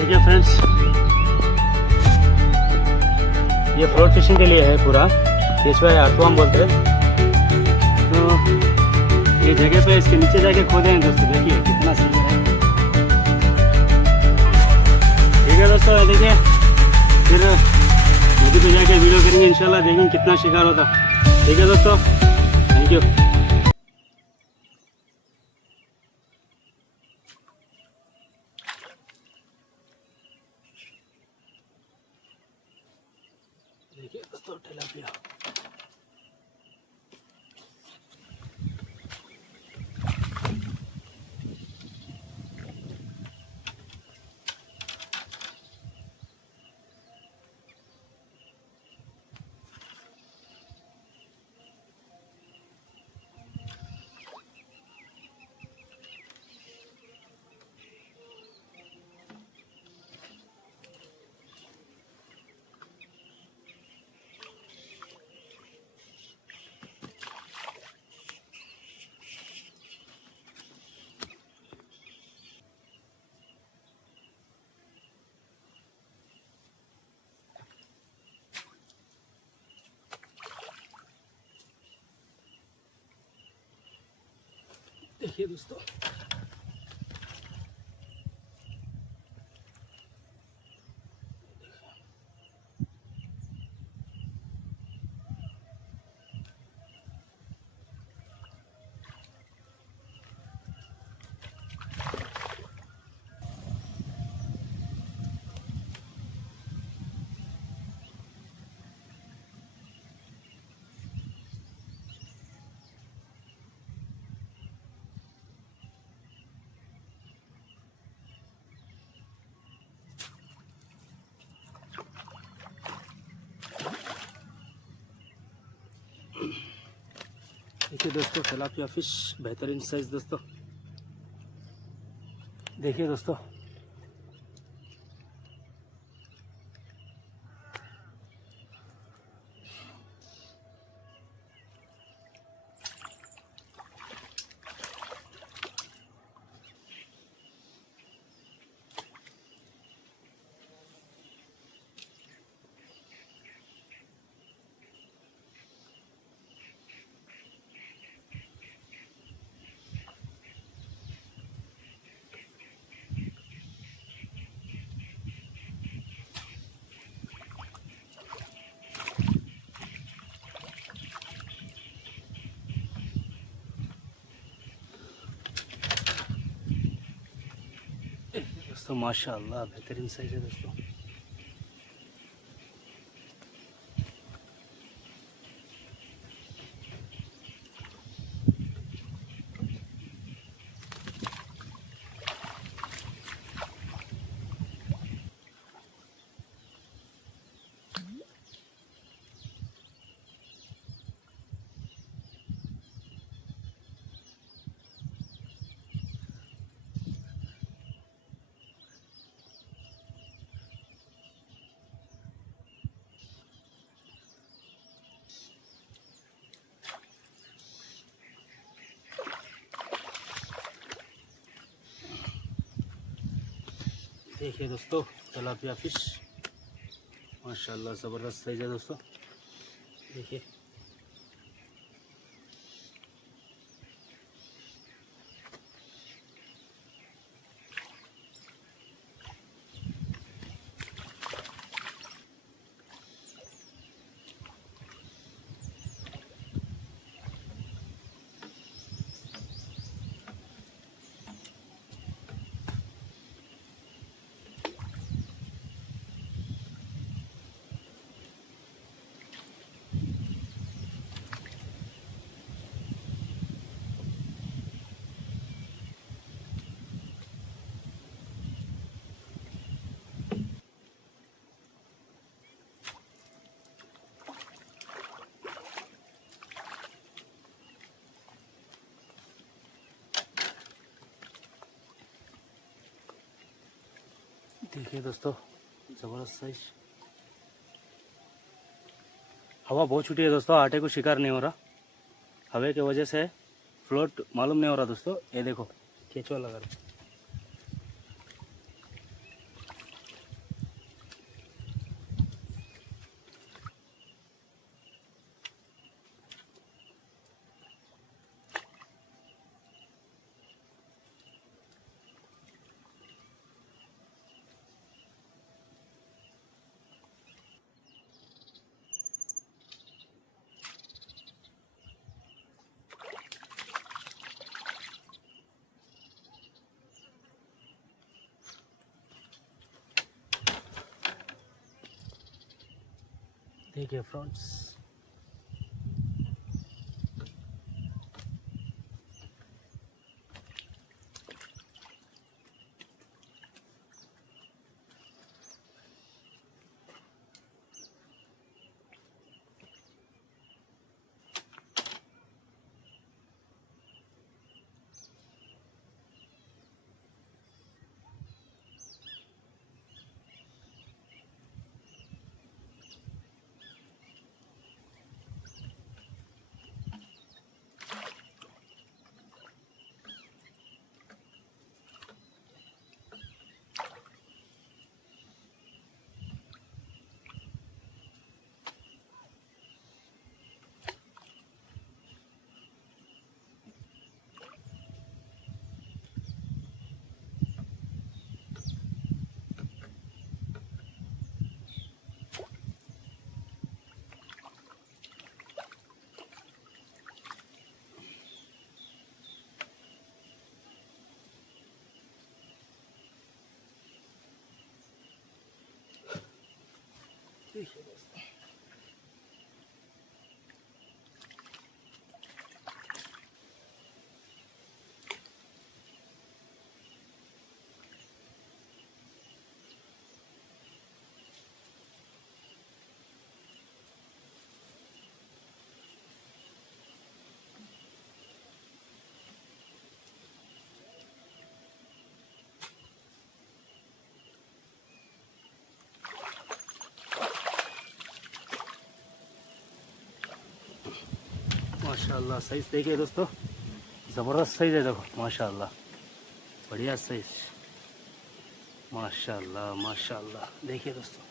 देखिए फ्रेंड्स, ये float fishing के लिए है पूरा। केचुआ या अर्थवाम बोलते हैं। तो ये जगह पे इसके नीचे जाके खोदे हैं दोस्तों। देखिए कितना सही है। ठीक है दोस्तों, देखिए फिर नदी पे जाके वीडियो करेंगे इंशाल्लाह। देखेंगे कितना शिकार होता। ठीक है दोस्तों, थैंक यू। देखिए दोस्तों तिलापिया। देखिए दोस्तों, देखिए दोस्तों तिलापिया फिश बेहतरीन साइज दोस्तों। देखिए दोस्तों, दोस्तों माशाअल्लाह बेहतरीन साइज है दोस्तों। देखिए दोस्तों तिलापिया फिश माशाल्लाह ज़बरदस्त साइज है दोस्तों। देखिए देखिए दोस्तों ज़बरदस्त साइज। हवा बहुत छूटी है दोस्तों, आटे को शिकार नहीं हो रहा। हवा की वजह से फ्लोट मालूम नहीं हो रहा दोस्तों। ये देखो केचुआ लगा रहा। देखिए फ्रेंड्स, देखिए दोस्तों, माशाल्लाह साइज देखिए दोस्तों, ज़बरदस्त साइज है। देखो माशाल्लाह, बढ़िया साइज, माशाल्लाह माशाल्लाह। देखिए दोस्तों,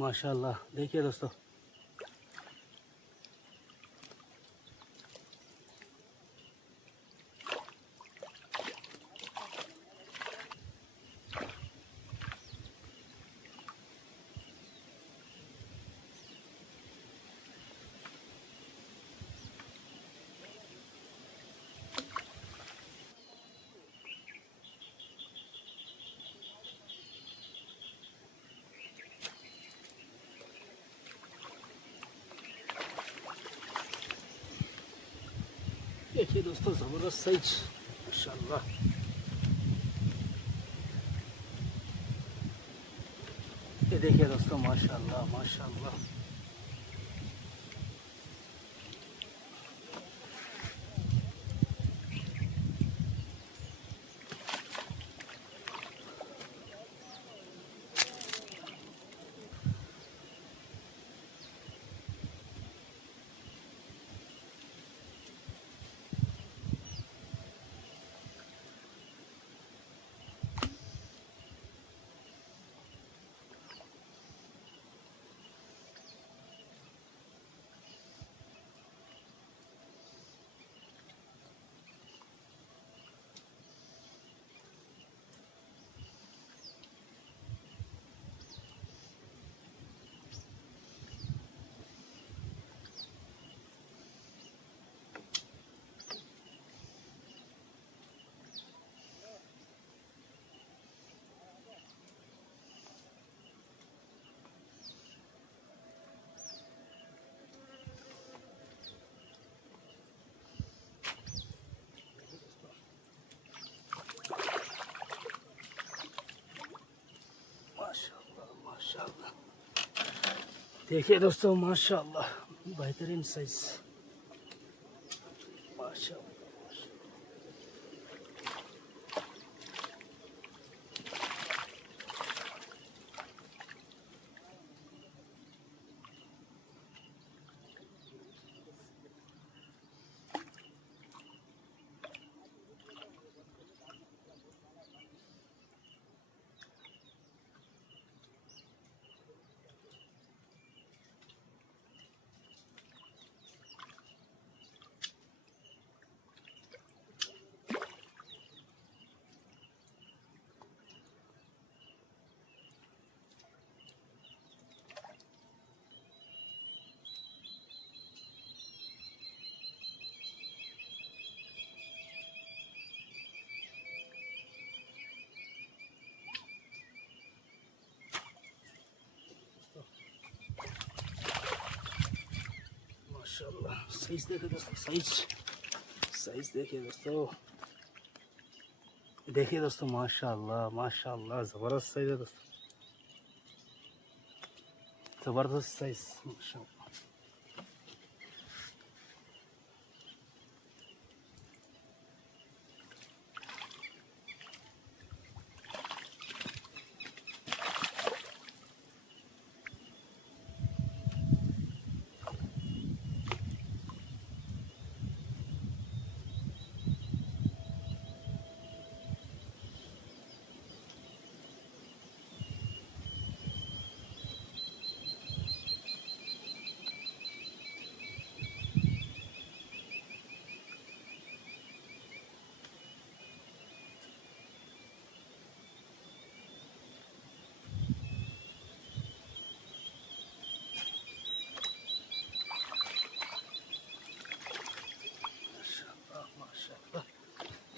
माशाल्लाह देखिए दोस्तों, देखिए दोस्तों, ज़बरदस्त साइज माशाल्लाह। ये देखिए दोस्तों, माशाल्लाह माशाल्लाह। माशाल्लाह देखिए दोस्तों, माशाल्लाह बेहतरीन साइज, माशाल्लाह। माशाल्लाह साइज देखिए दोस्तों, साइज देखिए दोस्तों, देखिए दोस्तों माशाल्लाह माशाल्लाह ज़बरदस्त साइज है दोस्तों, ज़बरदस्त साइज माशाल्लाह।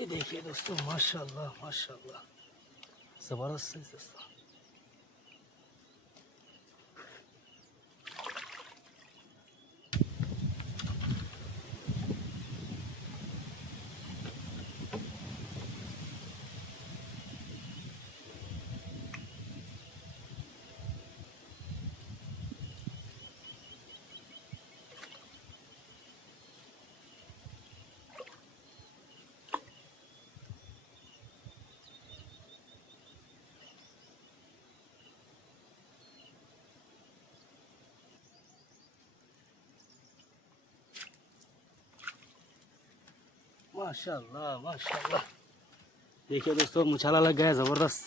ये देखिए दोस्तों माशाल्लाह माशाल्लाह ज़बरदस्त साइज दोस्तों। माशाल्लाह माशाल्लाह देखिए दोस्तों मुछाला लग गया ज़बरदस्त।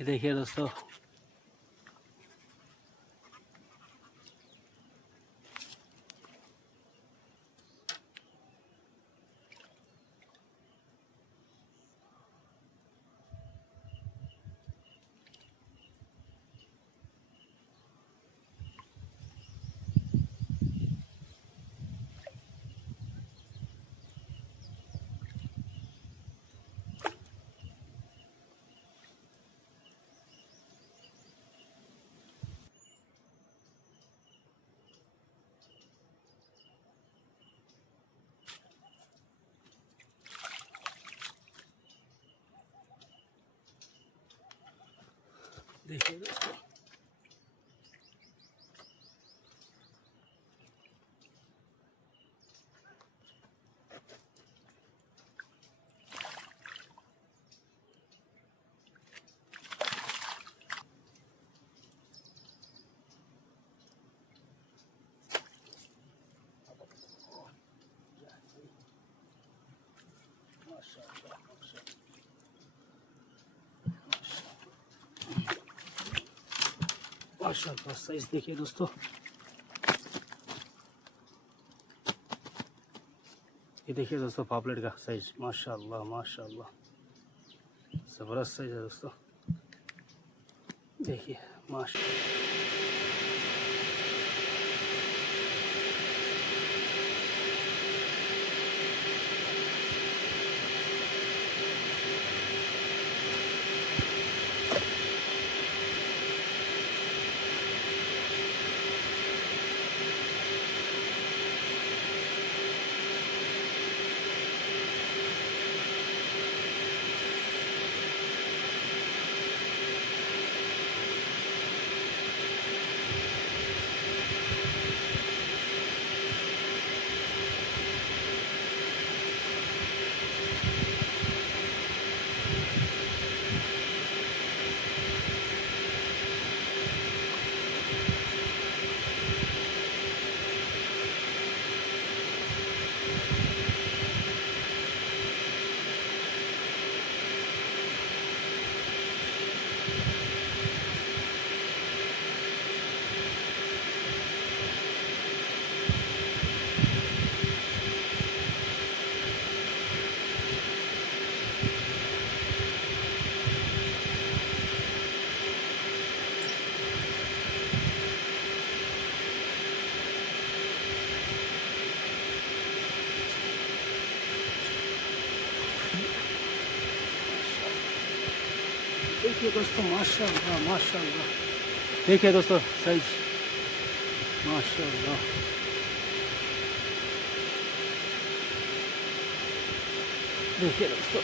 ये देखिए दोस्तों देखिए दोस्तों माशाल्लाह साइज देखिए दोस्तों। ये देखिए दोस्तों पापलेट का साइज माशाल्लाह माशाल्लाह ज़बरदस्त साइज है दोस्तों। देखिए माशाल्लाह देखिए दोस्तों माशाल्लाह माशाल्लाह देखिए दोस्तों साइज माशाल्लाह। देखिए दोस्तों